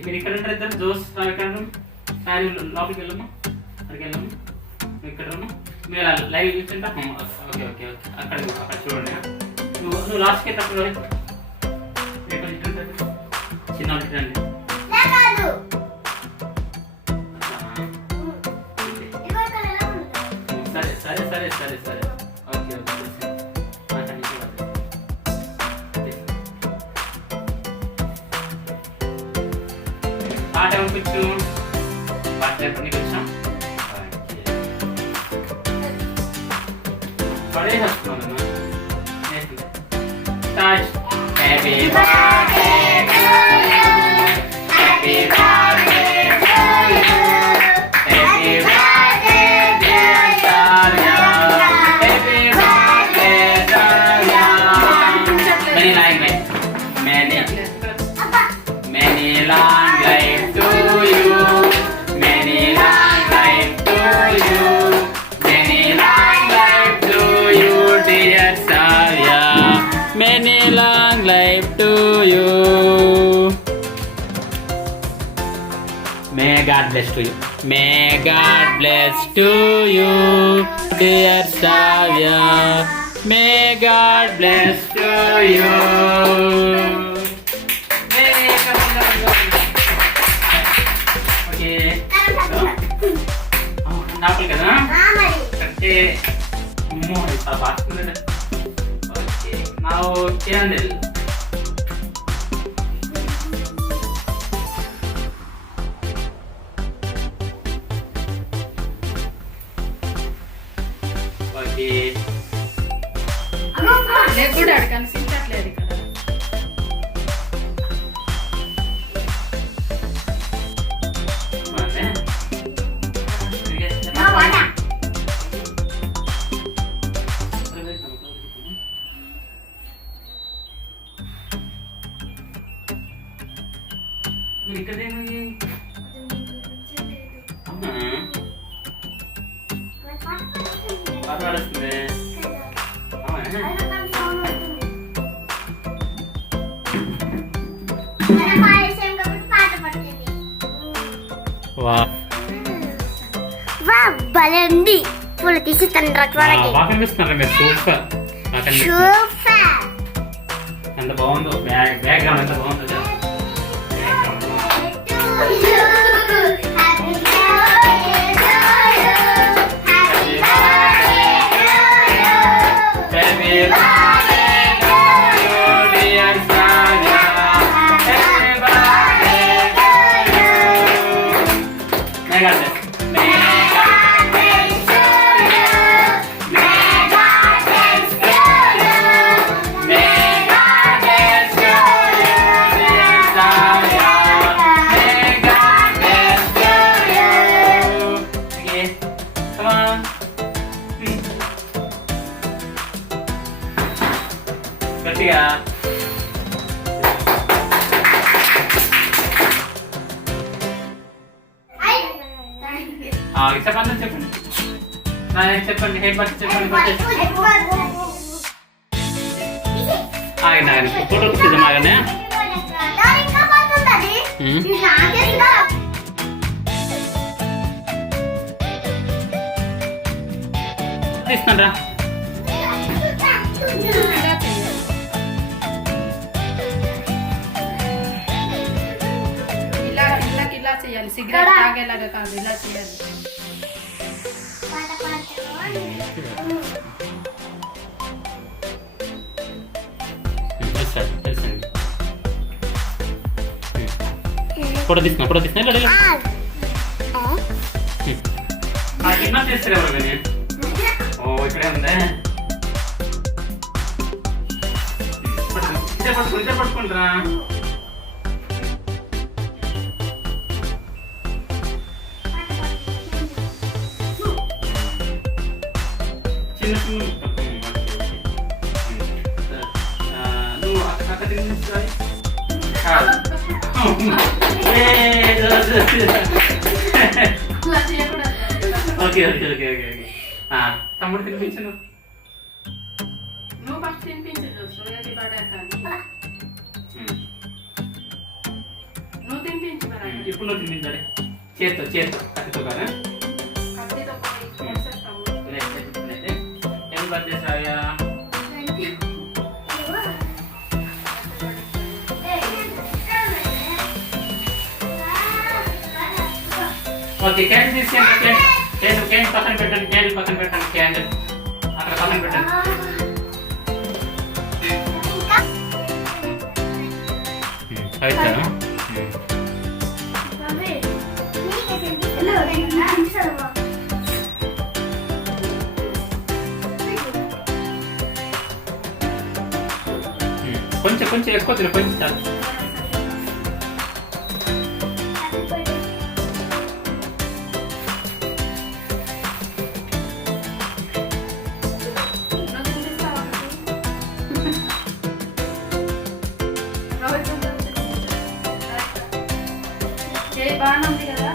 మీరు ఇక్కడ ఉంటారు ఇద్దరు జోస్ ఎక్కడ శారీ లోపలికి వెళ్ళమ్మా అక్కడికి వెళ్ళమ్మా ఇక్కడ రమ్మా మీరు లైవ్ చూస్తుంటా ఓకే ఓకే ఓకే అక్కడ చూడండి నువ్వు లాస్ట్కి తప్పుడు చిన్న రండి సరే సరే సరే సరే సరే ఓకే ఓకే పాట పంపించు పాటలు ఎప్పటికి వచ్చాం పడే వస్తున్నాను happy birthday to you happy birthday to you happy birthday dear Arya happy birthday Arya many like many long life to you, many long life to you, many long life to you, dear Savya, many long life to you. May God bless to you. May God bless to you, dear Savya. May God bless to you. నాపలు కదా అంటే అమ్మో ఇంత బాగుంది okay నా candle okay లేకుండా కనిపించట్లేదు ఇక్కడ ఇక్కడేమి అవునా పర్వాలేస్తుంది బలండి పూలు తీసి బాగా కనిపిస్తున్నారు మీరు సూపర్ ఎంత బాగుందో బ్యాగ్ ఎంత బాగుందో గట్టిగా చెప్పండి చెప్పండి చెప్పండి హే బట్ చెప్పండి ఆగండి ఫోటో తీద్దాం ఆగనే తీస్తున్నారా ఇలా చేయాలి సిగరెట్ తాగేలాగా కాదు ఇలా చేయాలి ఫోటో తీస్తున్నా ఎన్నో చేస్తారు ఎవరు కానీ ఓ ఇక్కడే ఉందే పట్టుకుంటారా చిన్న చిన్న నువ్వు అక్క తినిపించాలి కాదు అలా చేయకూడదు. Okay okay okay okay okay తమ్ముడు తినిపించను నువ్వు ఫస్ట్ తినిపించు చూసు హ్యాపీ బర్త్డే కానీ నువ్వు తినిపించు మరి ఇప్పుడు నువ్వు తినిపించాలి చేత్తో కత్తితో కదా కత్తితో పోయి చేసేస్తావు. హ్యాపీ బర్త్డే శ్రావ్య ఓకే క్యాండిల్ తీసుకెళ్ళి క్యాండిల్ పక్కన పెట్టండి క్యాండిల్ అక్కడ పక్కన పెట్టండి అయితే కొంచెం ఎక్కువ తిన కొంచెం చాలు నువ్వు తినిపిస్తావా? రోజు చేయి బాగానే ఉంది కదా.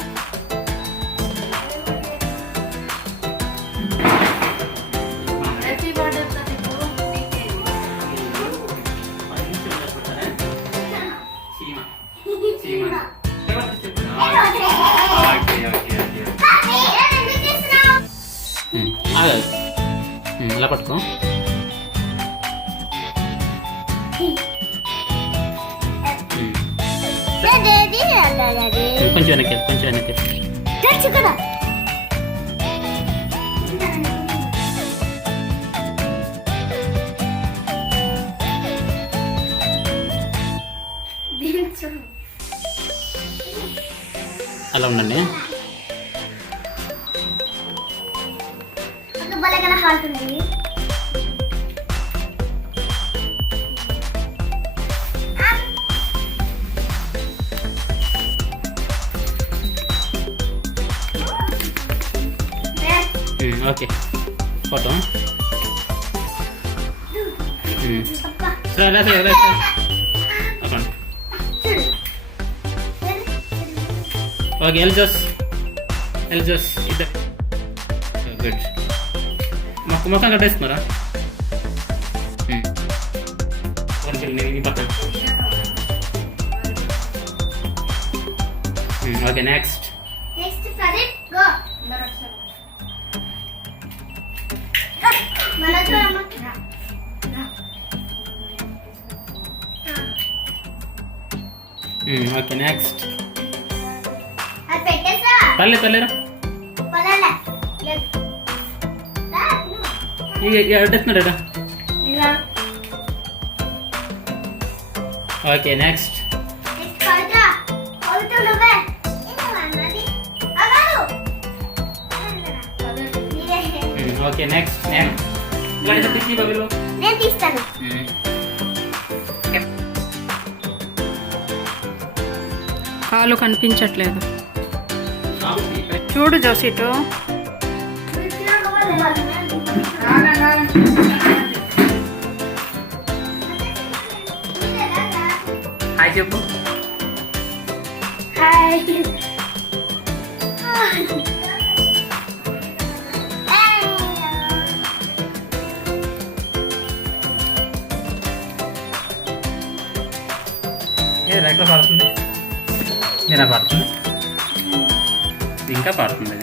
హ్యాపీ బర్త్డే నీకు. ఇలా పట్టుకో కొంచెం వెనక్కి అలా ఉండండి ఓకే ఫోటో సరే ఓకే ఎల్జోస్ ఇద్దరు గుడ్ మొక్కం కట్టేస్తున్నారా పక్కన ఓకే నెక్స్ట్ ఓకే నెక్స్ట్ తల్లేరా అడ్డేస్తున్నాడా ఓకే నెక్స్ట్ ఓకే నెక్స్ట్ నేను తీస్తాను. కాలు కనిపించట్లేదు. చూడు జోసిటు. హాయ్ చెప్పు హాయ్. రేఖ పాడుతుంది నేను పాడుతుంది ఇంకా పాడుతుంది